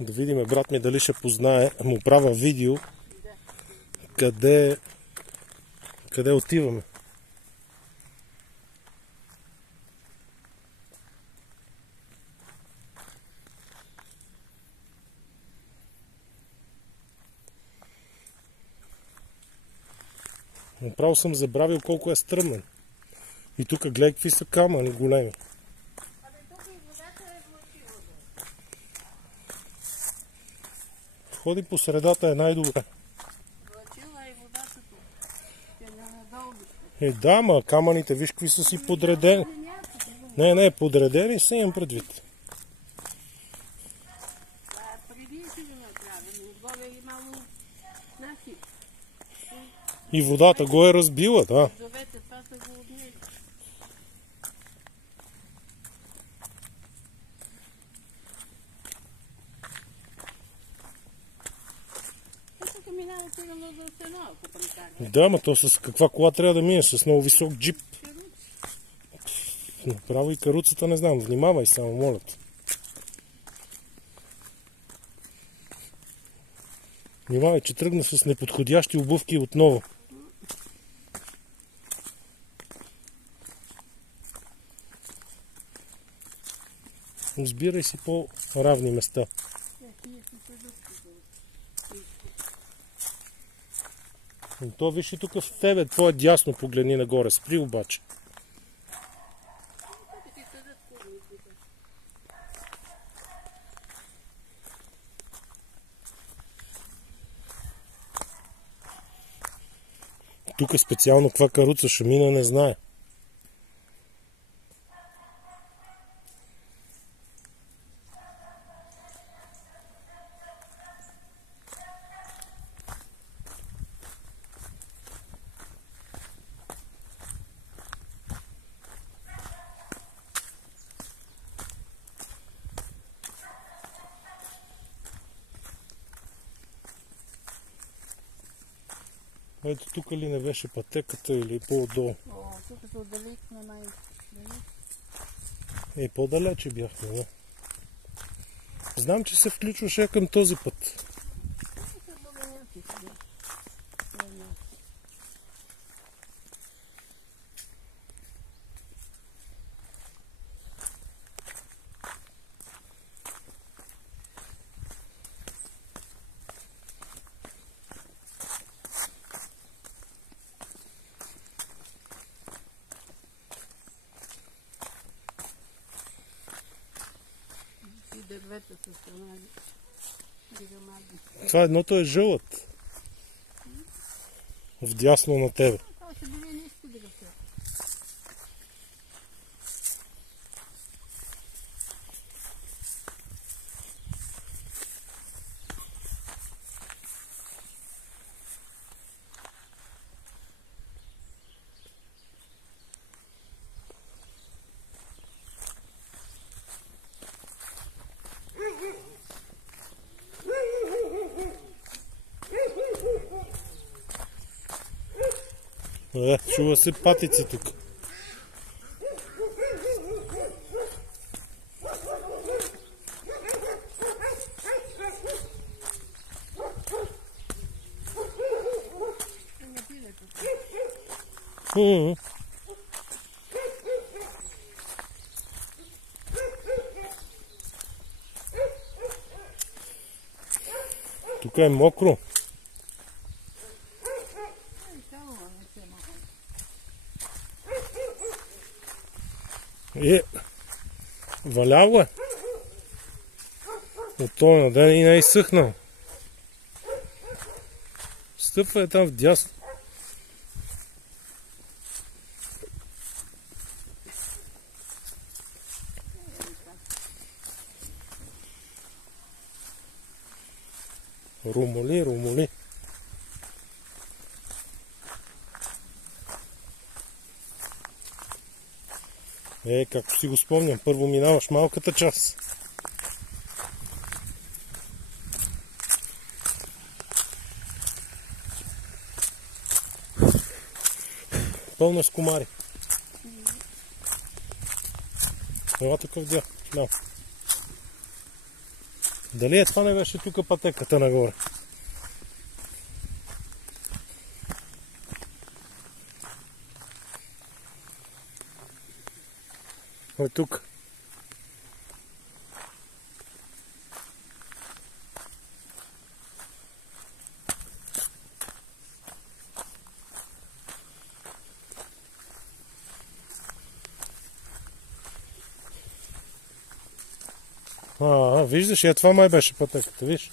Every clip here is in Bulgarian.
Да видим брат ми дали ще познае, му правя видео къде отиваме. Направо съм забравил колко е стръмен. И тук гледай какви са камъни големи. Ходи по средата е най-добре. Да, ма камъните виж какви са си подредени. Не, подредени са, имам предвид. И водата го е разбила, да. Да, ма то с каква кола трябва да мине? С много висок джип. Направо и каруцата не знам. Внимавай само, моля те. Внимавай, че тръгна с неподходящи обувки отново. Избирай си по-равни места. То виж и тук в тебе, твое дясно погледни нагоре. Спри обаче. Тук специално каква каруца ще мина, не знае. Ето тук ли не беше пътеката или по-отдолу? О, тук се отдалихме най-далеч. По-далече бяхме, да. Знам, че се включваше към този път. Това едното е жълът. Вдясно на тебе. Чува се патици тук. Тук е мокро. Валяло е. От този на ден и не е изсъхнал. Стъпва е там вдясно. Румоли. Както си го спомням, първо минаваш малката част. Пълна с комари. Ела тук вдя. Дали това не беше тук пътеката нагоре? Ой, тук. Виждаш, това май беше пътеката, виж.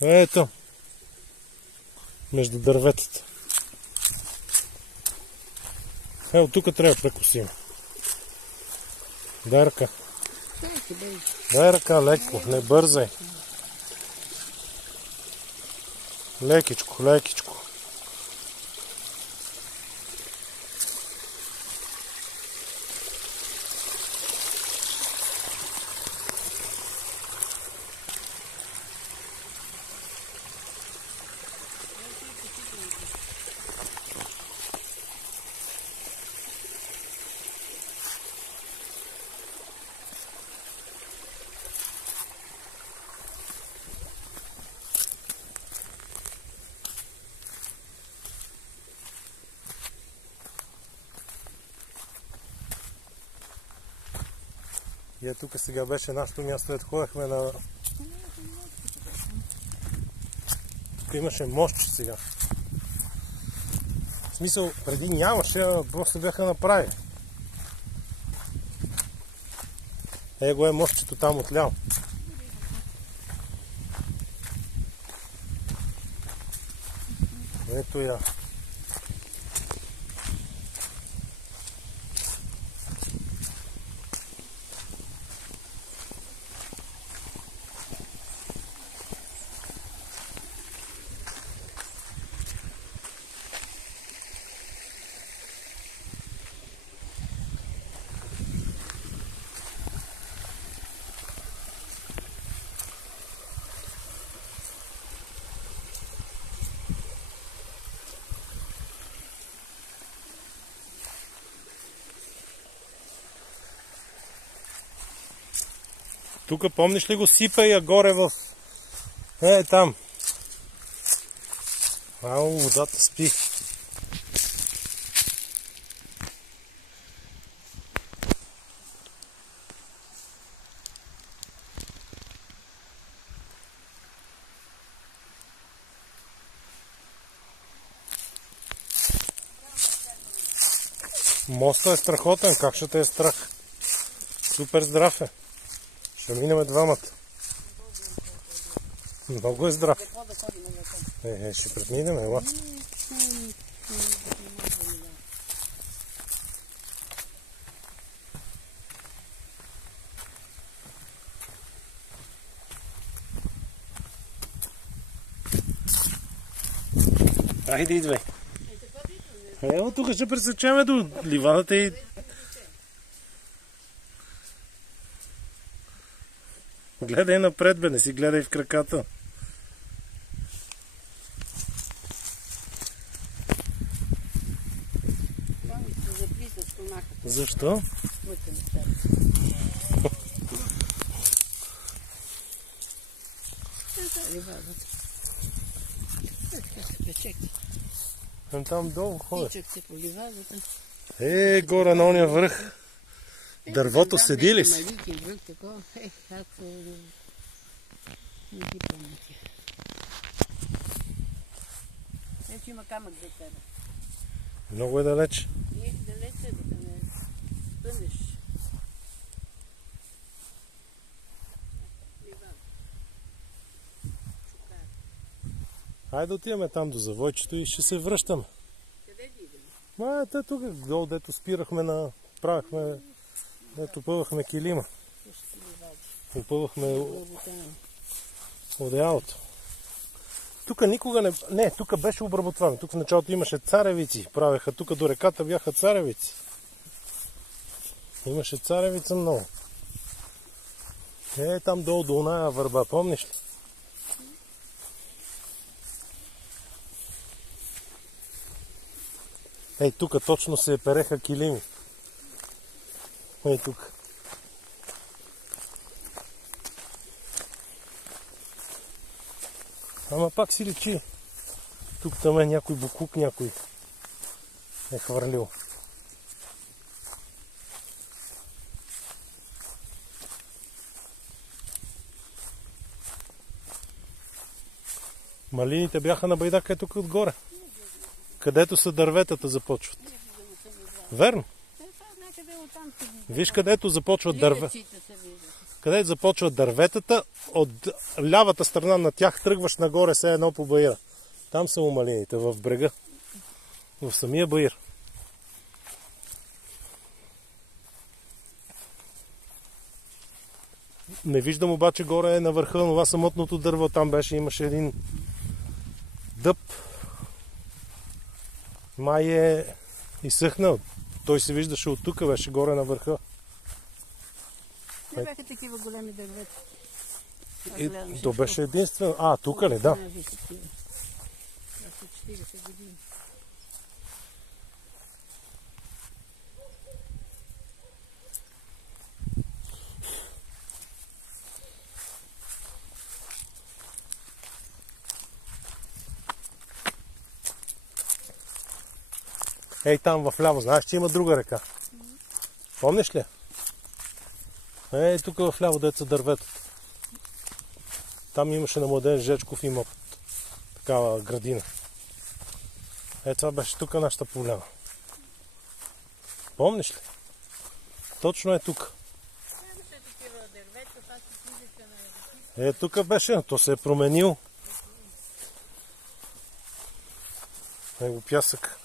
Ето. Между дърветата. Ето, тук трябва да прекусим. Дай ръка. Дай ръка, леко, не бързай. Лекичко, лекичко. И тук сега беше нашето място, ето ходехме на... Тук имаше мостче сега. В смисъл, преди нямаше, просто бяха направили. Его е мостчето там отляво. Ето я. Тук помниш ли го сипа я горе в... там. Ау, водата спи. Мостът е страхотен, как ще те е страх? Супер здрав е. Ще минем двамата. Много е здрав. Ще предминем, ела. Айде, идвай. Ево, тук ще пресечеме до ливаната и... Гледай напред, бе, не си гледай в краката. Защо? Там долу ходи. Горе на ония връх. Дървото седи ли си? Ето има камък за тебе. Много е далеч. Не, далеч е, да не спънеш. Хайде да отиваме там до завойчето и ще се връщаме. Къде да идем? Те тук, долу, дето спирахме правихме, дето пъвахме килима. Опъвахме одеялото. Тук никога не... Не, тук беше обработвано. Тук в началото имаше царевици. Правеха тук до реката бяха царевици. Имаше царевица много. Там долу до оная върба, помниш ли? Тук точно се переха килими. Тук. Ама пак си личи. Тук там е някой буклук, някой е хвърлил. Малините бяха на байдака тук отгоре. Където са дърветата започват. Верно? Виж където започват дърветата. Където започват дърветата, от лявата страна на тях тръгваш нагоре все едно по баира. Там са малините, в брега. В самия баир. Не виждам обаче горе на върха, това самотното дърво. Там беше, имаше един дъб. Май е изсъхнал. Той се виждаше от тук, беше горе на върха. Не бяха такива големи дървета. То беше единствено. Тук ли, да. Ей, там вляво, знаеш, че има друга река. Помниш ли? Ей, тук вляво, дето са дърветата. Там имаше на Младен Жечков, има такава градина. Това беше тук нашата поляна. Помниш ли? Точно е тук. Тук беше, то се е променил. Него пясък.